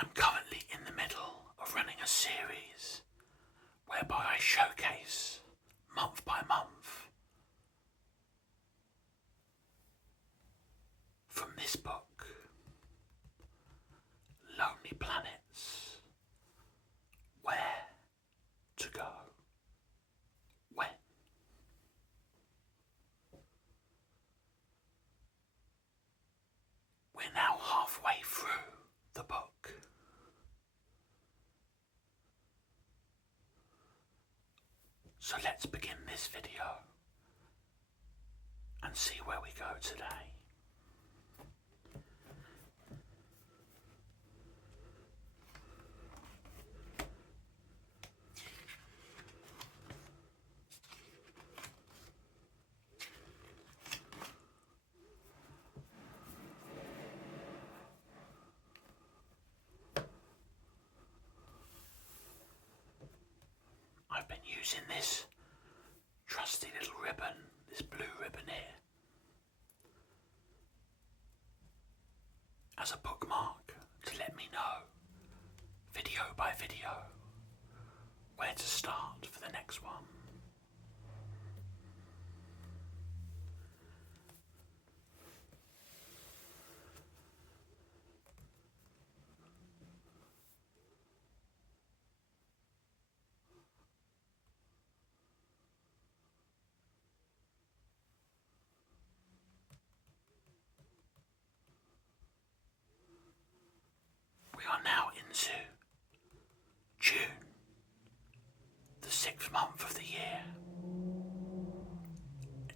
I'm currently in the middle of running a series whereby I showcase, month by month, from this book, Lonely Planets, Where to Go, When. We're now halfway through the book. So let's begin this video and see where we go today. I've been using this trusty little ribbon, this blue ribbon here, as a bookmark to let me know, video by video, where to start for the next one. We are now into June, the 6th month of the year.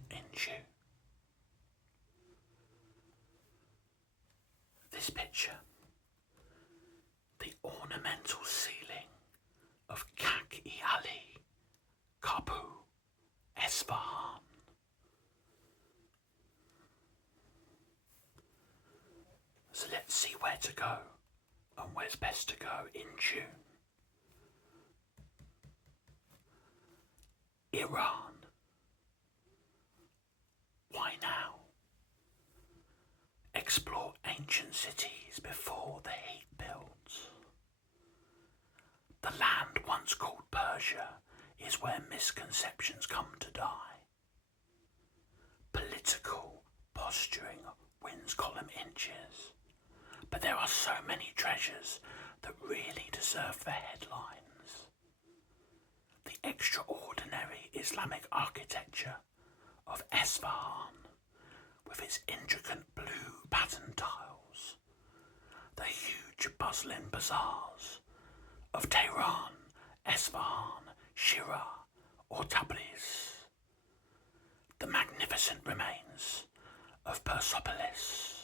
In June. This picture, the ornamental ceiling of Kak-i-Ali, Kabu, Esfahan. So let's see where to go and where's best to go in June. Iran. Why now? Explore ancient cities before the heat builds. The land once called Persia is where misconceptions come to die. Political posturing wins column inches, but there are so many treasures that really deserve the headlines. The extraordinary Islamic architecture of Esfahan, with its intricate blue pattern tiles, the huge bustling bazaars of Tehran, Esfahan, Shira or Tabriz, the magnificent remains of Persepolis,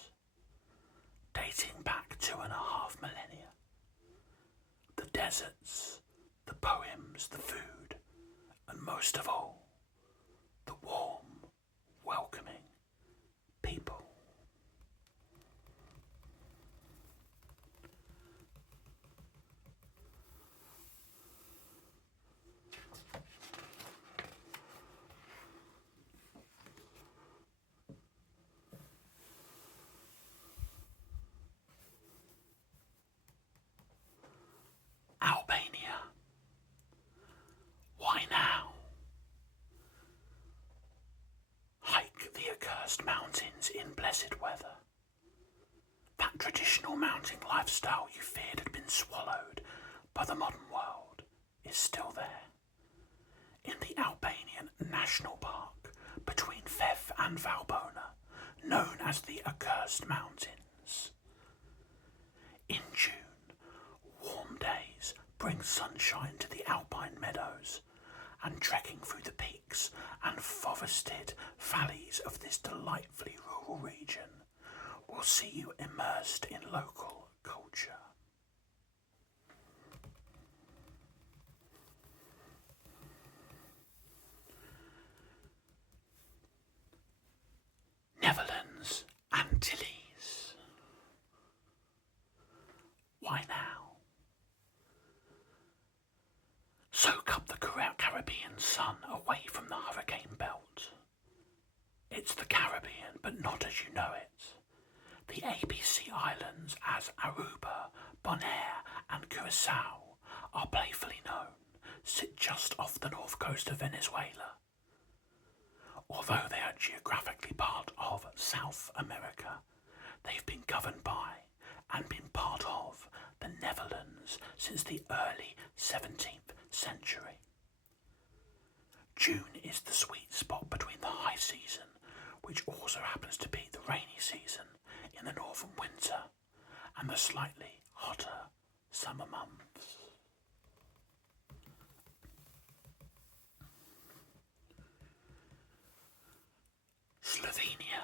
dating back 2.5 millennia, the deserts, the poems, the food, and most of all, the warm, welcoming people. Albania. Why now? Hike the accursed mountains in blessed weather. That traditional mountain lifestyle you feared had been swallowed by the modern world is still there. In the Albanian National Park between Fef and Valbona, known as the Accursed Mountains. In June, warm days bring sunshine to the alpine meadows, and trekking through the peaks and forested valleys of this delightfully rural region will see you immersed in local culture. Netherlands, Antilles. Why now? Soak up the Caribbean sun away from the hurricane belt. It's the Caribbean, but not as you know it. The ABC Islands as Aruba, Bonaire and Curacao are playfully known, sit just off the north coast of Venezuela. Although they are geographically part of South America, they've been governed by and been part of the Netherlands since the early 17th century. June is the sweet spot between the high season, which also happens to be the rainy season in the northern winter, and the slightly hotter summer months. Slovenia.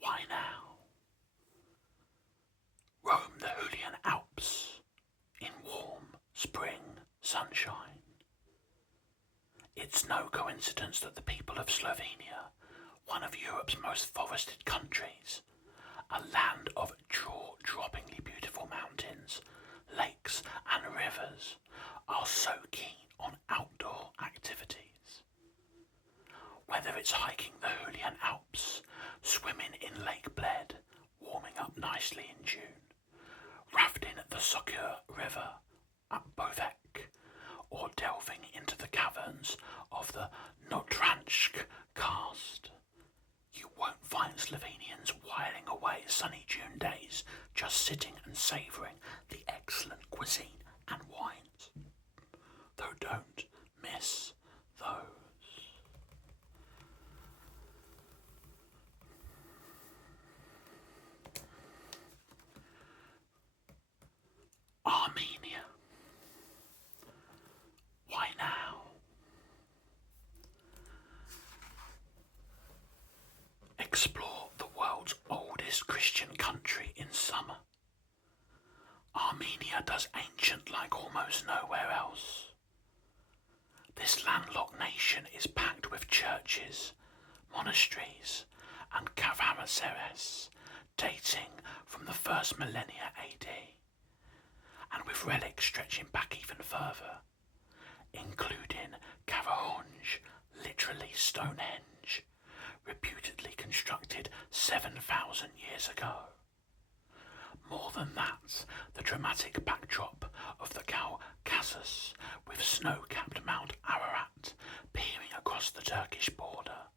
Why now? Roam the Julian Alps in warm spring sunshine. It's no coincidence that the people of Slovenia, one of Europe's most forested countries, a land of jaw-droppingly beautiful mountains, lakes and rivers, are so keen on outdoor activities. Whether it's hiking the Julian Alps, swimming in Lake Bled, warming up nicely in June, rafting at the Socur River at Bovec, or delving into the caverns of the Notranjsk Karst, you won't find Slovenians whiling away sunny June days just sitting and savouring the excellent cuisine and wines. Though don't miss those. Armenia. Why now? Explore the world's oldest Christian country in summer. Armenia does ancient like almost nowhere else. This landlocked nation is packed with churches, monasteries, and caravanserais dating from the first millennia AD, and with relics stretching back even further, including Caverhonge, literally Stonehenge, reputedly constructed 7,000 years ago. More than that, the dramatic backdrop of the Caucasus, with snow-capped Mount Ararat peering across the Turkish border,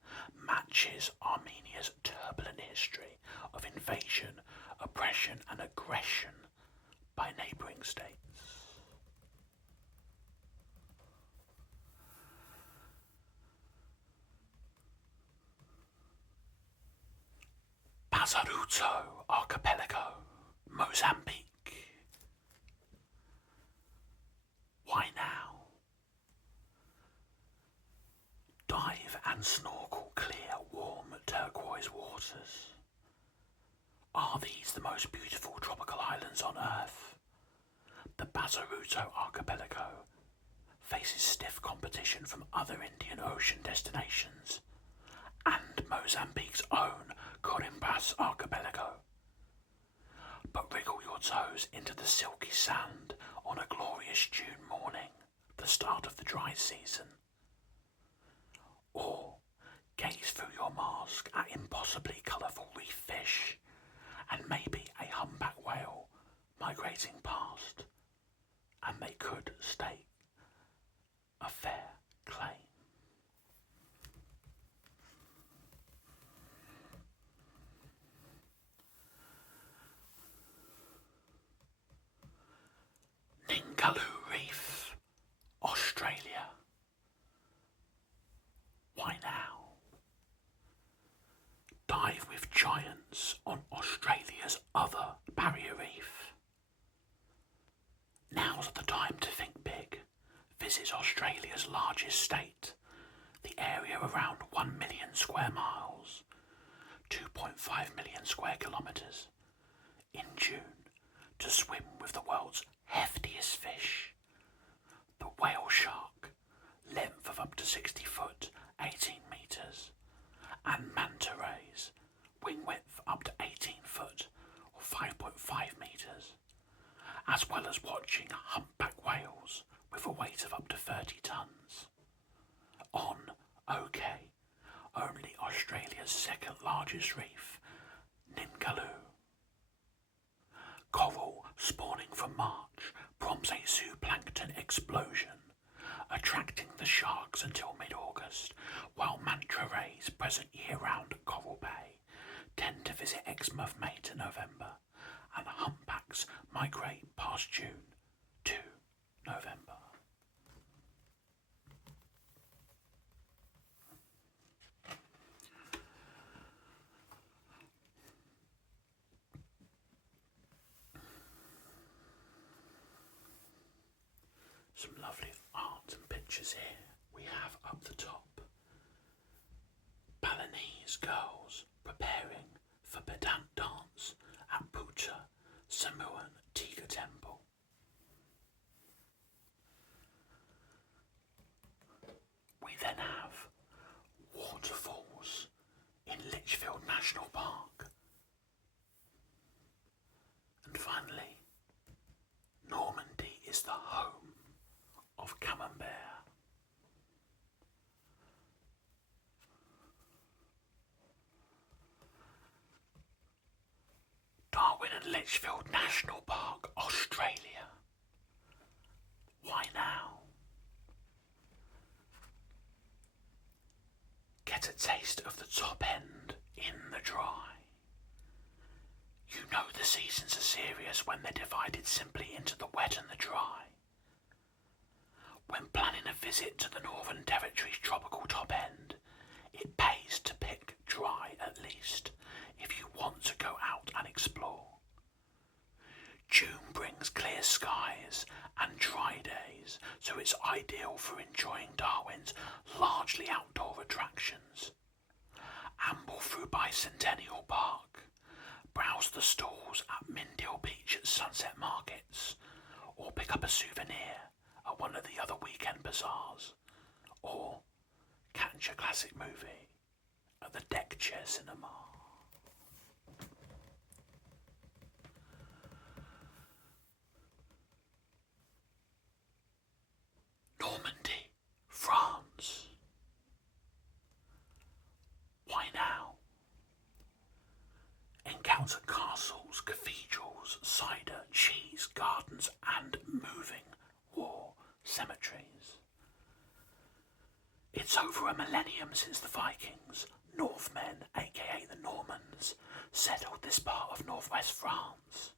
matches Armenia's turbulent history of invasion, oppression and aggression by neighbouring states. Bazaruto Archipelago, Mozambique. Why now? Dive and snorkel clear, warm turquoise waters. Are these the most beautiful tropical islands on Earth? The Bazaruto Archipelago faces stiff competition from other Indian Ocean destinations and Mozambique's own Coimbras Archipelago. But wriggle your toes into the silky sand on a glorious June morning, the start of the dry season. Or gaze through your mask at impossibly colourful reef fish and maybe a humpback whale migrating past, and they could stake a fair claim. Ningaloo Reef, Australia. Why now? Dive with giants on Australia's other barrier reef. Now's the time to think big. Visit Australia's largest state, the area around 1 million square miles, 2.5 million square kilometres, in June to swim with the world's heftiest fish, the whale shark, length of up to 60 foot, 18 metres, and manta rays, wing width up to 18 foot or 5.5 metres, as well as watching humpback whales with a weight of up to 30 tonnes. On OK, only Australia's second largest reef, Ningaloo. Coral spawning from March prompts a zooplankton explosion, attracting the sharks until mid-August, while manta rays present year-round at Coral Bay tend to visit Exmouth May to November, and humpbacks migrate past June to November. Some lovely art and pictures here. We have up the top Balinese girls preparing for pedant dance at Puta Samuan Tiga Temple. We then have waterfalls in Lichfield National Park. And finally, Normandy is the home of Camembert. Darwin and Lichfield National Park, Australia. Why now? Get a taste of the top end in the dry. You know the seasons are serious when they're divided simply into the wet and the dry. When planning a visit to the Northern Territory's tropical top end, it pays to pick dry at least if you want to go out and explore. June brings clear skies and dry days, so it's ideal for enjoying Darwin's largely outdoor attractions. Amble through Bicentennial Park, browse the stalls at Mindale Beach at Sunset Markets, or pick up a souvenir at one of the other weekend bazaars, or catch a classic movie at the Deck Chair Cinema. Normandy, France. Why now? Encounter castles, cathedrals, cider, cheese, gardens, and moving war cemeteries. It's over a millennium since the Vikings, Northmen, aka the Normans, settled this part of northwest France.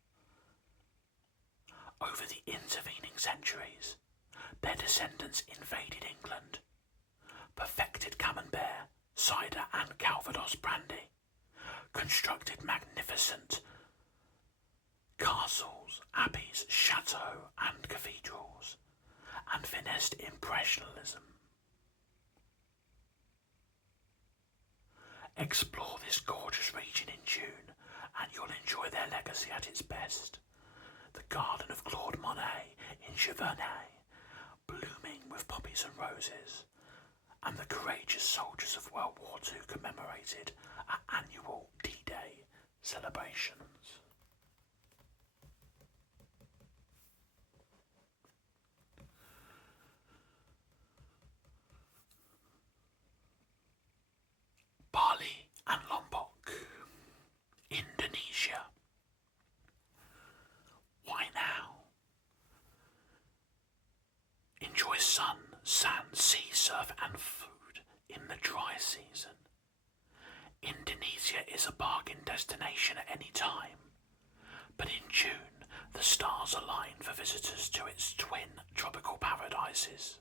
Over the intervening centuries, their descendants invaded England, perfected Camembert, cider and Calvados brandy, constructed magnificent castles, abbeys, chateaux and cathedrals, and finessed impressionism. Explore this gorgeous region in June and you'll enjoy their legacy at its best. The garden of Claude Monet in Giverny, blooming with poppies and roses, and the courageous soldiers of World War II commemorated at annual D-Day celebrations. Bali and Lombok, Indonesia. Why now? Enjoy sun, sand, sea surf and food in the dry season. Indonesia is a bargain destination at any time, but in June the stars align for visitors to its twin tropical paradises,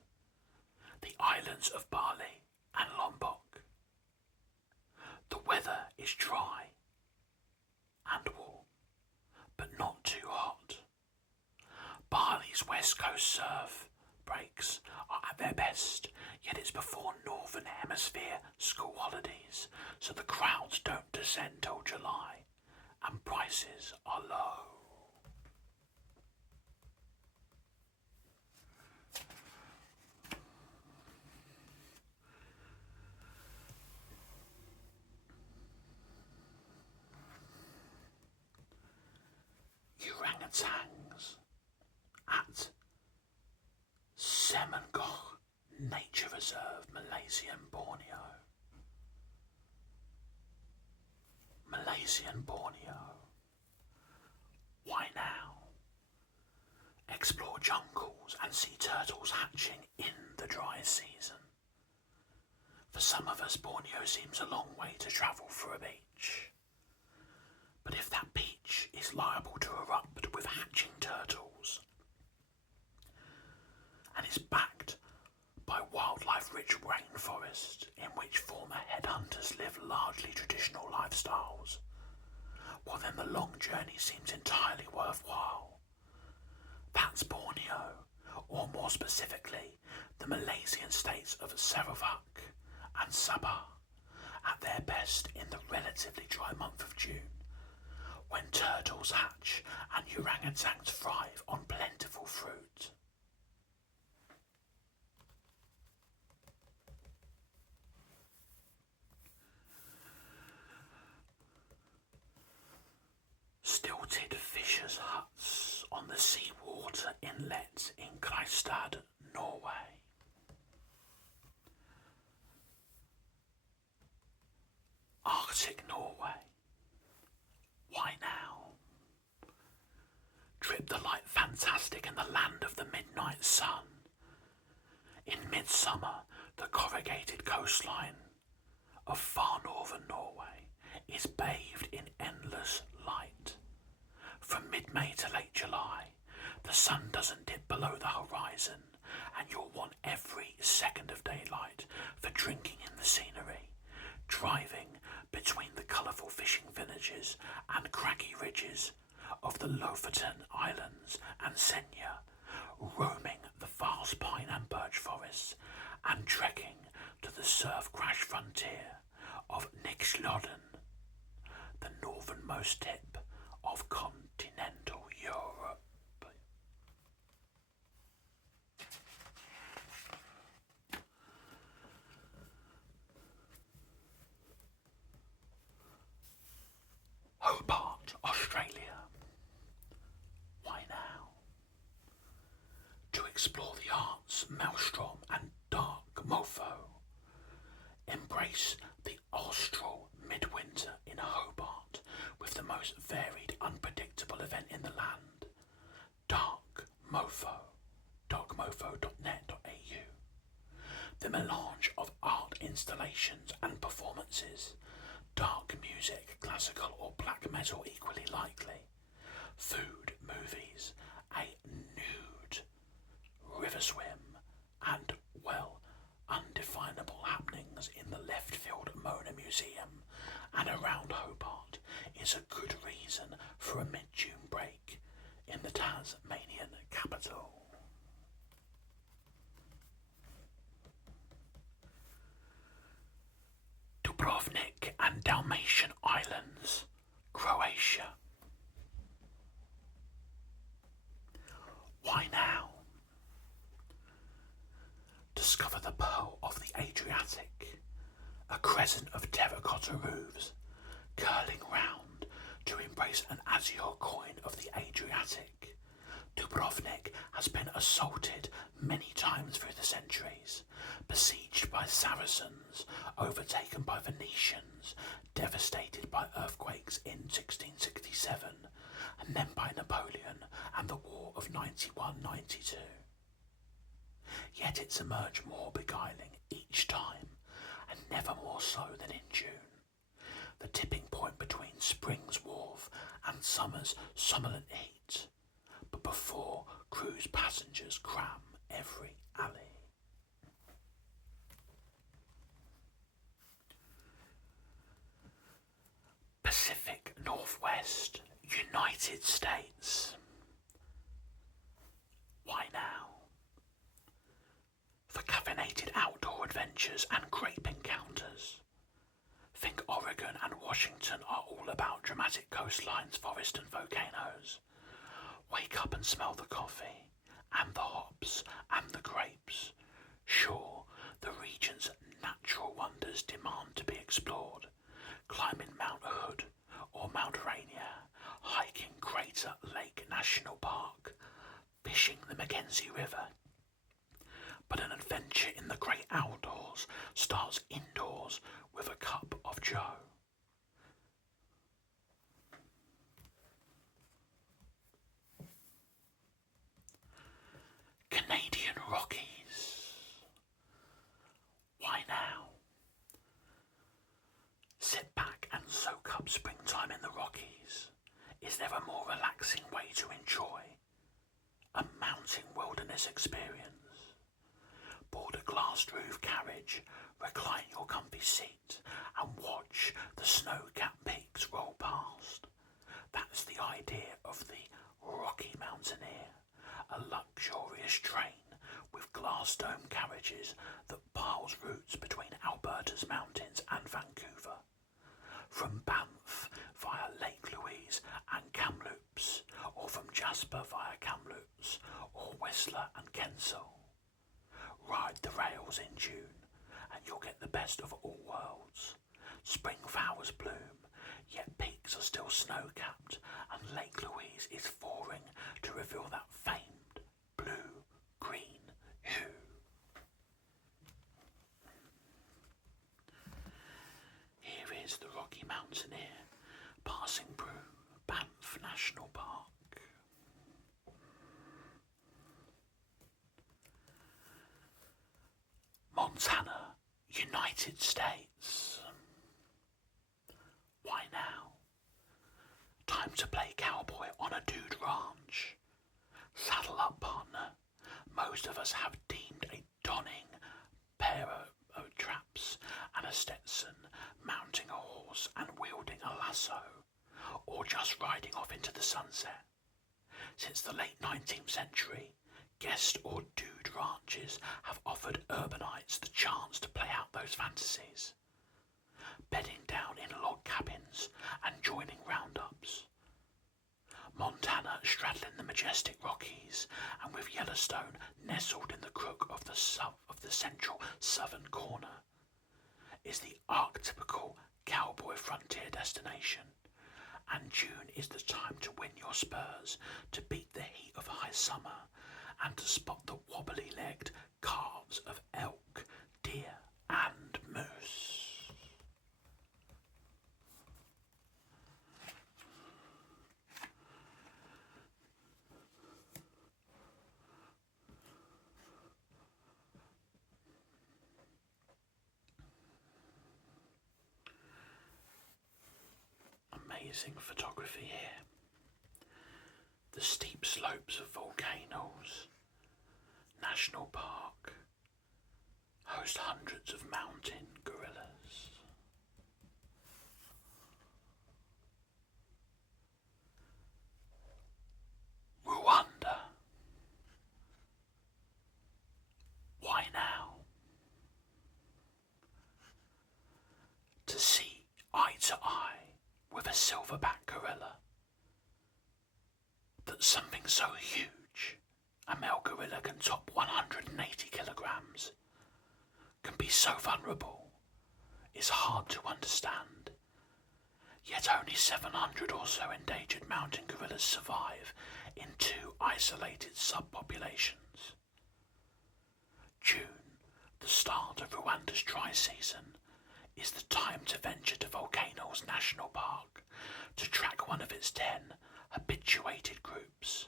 the islands of Bali and Lombok. The weather is dry and warm, but not too hot. Bali's west coast surf breaks are at their best, yet it's before Northern Hemisphere school holidays, so the crowds don't descend till July, and prices are low. Orangutans at Semenkoch Nature Reserve, Malaysian Borneo. Malaysian Borneo. Why now? Explore jungles and see turtles hatching in the dry season. For some of us, Borneo seems a long way to travel for a beach. But if that beach is liable to erupt with hatching turtles and is backed by wildlife-rich rainforest in which former headhunters live largely traditional lifestyles, well then the long journey seems entirely worthwhile. That's Borneo, or more specifically, the Malaysian states of Sarawak and Sabah, at their best in the relatively dry month of June, when turtles hatch and orangutans thrive on plentiful fruit. Stilted fishers' huts on the seawater inlet in Greistad, Norway. Arctic Norway. Why now? Trip the light fantastic in the land of the midnight sun. In midsummer, the corrugated coastline of far northern Norway is bathed in endless light. From mid-May to late July, the sun doesn't dip below the horizon, and you'll want every second of daylight for drinking in the scenery, driving between the colourful fishing villages and craggy ridges of the Lofoten Islands and Senja, roaming the vast pine and birch forests, and trekking to the surf-crash frontier of Nixlodden, the northernmost tip of continental Europe. Hobart, Australia. Why now? To explore the arts, maelstrom and dark mofo. Embrace the austral midwinter in Hobart with the most varied, unpredictable event in the land. Dark Mofo. darkmofo.net.au. The melange of art installations and performances. Dark music, classical or black metal equally likely. Food, movies, a nude river swim, and, well, undefinable happenings in the left field Mona Museum and around Hobart is a good reason for a mid-June break in the Tasmanian capital. Dubrovnik and Dalmatian Islands, Croatia. Why now? Discover the pearl of the Adriatic, a crescent of terracotta roofs, curling round to embrace an azure coin of the Adriatic. Dubrovnik has been assaulted many times through the centuries, besieged by Saracens, overtaken by Venetians, devastated by earthquakes in 1667, and then by Napoleon and the War of 91-92. Yet it's emerged more beguiling each time, and never more so than in June, the tipping point between spring's warmth and summer's somnolent heat, but before cruise passengers cram every alley. Pacific Northwest, United States. Why now? For caffeinated outdoor adventures and grape encounters. Think Oregon and Washington are all about dramatic coastlines, forests and volcanoes. Wake up and smell the coffee, and the hops, and the grapes. Sure, the region's natural wonders demand to be explored. Climbing Mount Hood or Mount Rainier, hiking Crater Lake National Park, fishing the Mackenzie River. But an adventure in the great outdoors starts indoors with a cup of joe. glassed roof carriage, recline your comfy seat and watch the snow-capped peaks roll past. That's the idea of the Rocky Mountaineer, a luxurious train with glass dome carriages that piles routes between Alberta's mountains and Vancouver. From Banff via Lake Louise and Kamloops, or from Jasper via Kamloops, or Whistler and Kensal. Ride the rails in June, and you'll get the best of all worlds. Spring flowers bloom, yet peaks are still snow-capped, and Lake Louise is thawing to reveal that famed blue-green hue. Here is the Rocky Mountaineer passing through Banff National Park. Montana, United States. Why now? Time to play cowboy on a dude ranch. Saddle up, partner. Most of us have deemed a donning pair of traps and a Stetson, mounting a horse and wielding a lasso, or just riding off into the sunset. Since the late 19th century, guest or dude ranches have offered urbanites the chance to play out those fantasies, bedding down in log cabins and joining roundups. Montana straddling the majestic Rockies, and with Yellowstone nestled in the crook of the central southern corner, is the archetypical cowboy frontier destination, and June is the time to win your spurs, to beat the heat of high summer, and to spot the wobbly-legged calves of elk, deer, and moose. Amazing photography here. The steep slopes of volcanoes. National Park host hundreds of mountain gorillas. Rwanda. Why now? To see eye to eye with a silverback gorilla. That something so huge, a male gorilla can top 180 kilograms, can be so vulnerable, is hard to understand. Yet only 700 or so endangered mountain gorillas survive in 2 isolated subpopulations. June, the start of Rwanda's dry season, is the time to venture to Volcanoes National Park to track one of its 10 habituated groups.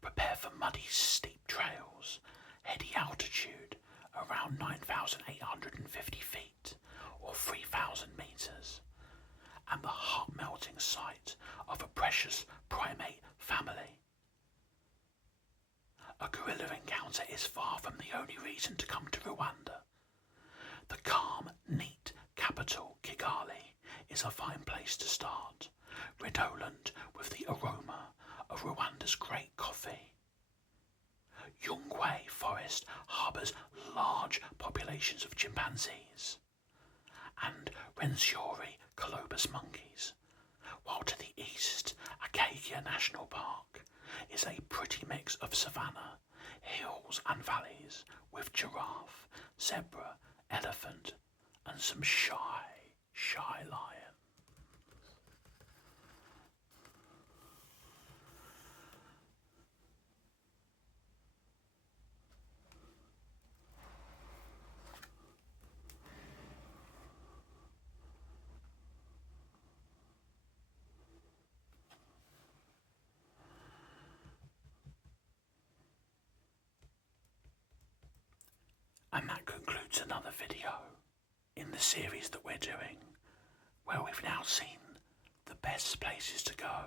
Prepare for muddy, steep trails, heady altitude around 9,850 feet or 3,000 meters, and the heart-melting sight of a precious primate family. A gorilla encounter is far from the only reason to come to Rwanda. The calm, neat capital, Kigali, is a fine place to start, redolent with the aroma of Rwanda's great coffee. Nyungwe Forest harbours large populations of chimpanzees and Rwenzori colobus monkeys, while to the east, Akakia National Park is a pretty mix of savanna, hills and valleys with giraffe, zebra, elephant and some shy lion. And that concludes another video in the series that we're doing, where we've now seen the best places to go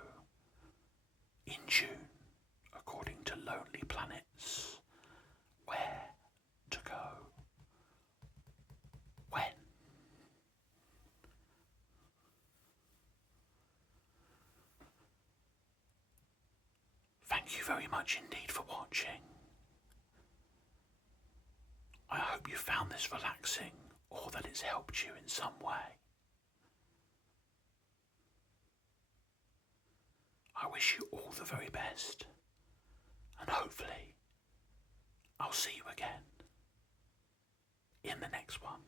in June, according to Lonely Planets. Where to go? Thank you very much indeed for watching. I hope you found this relaxing or that it's helped you in some way. I wish you all the very best, and hopefully I'll see you again in the next one.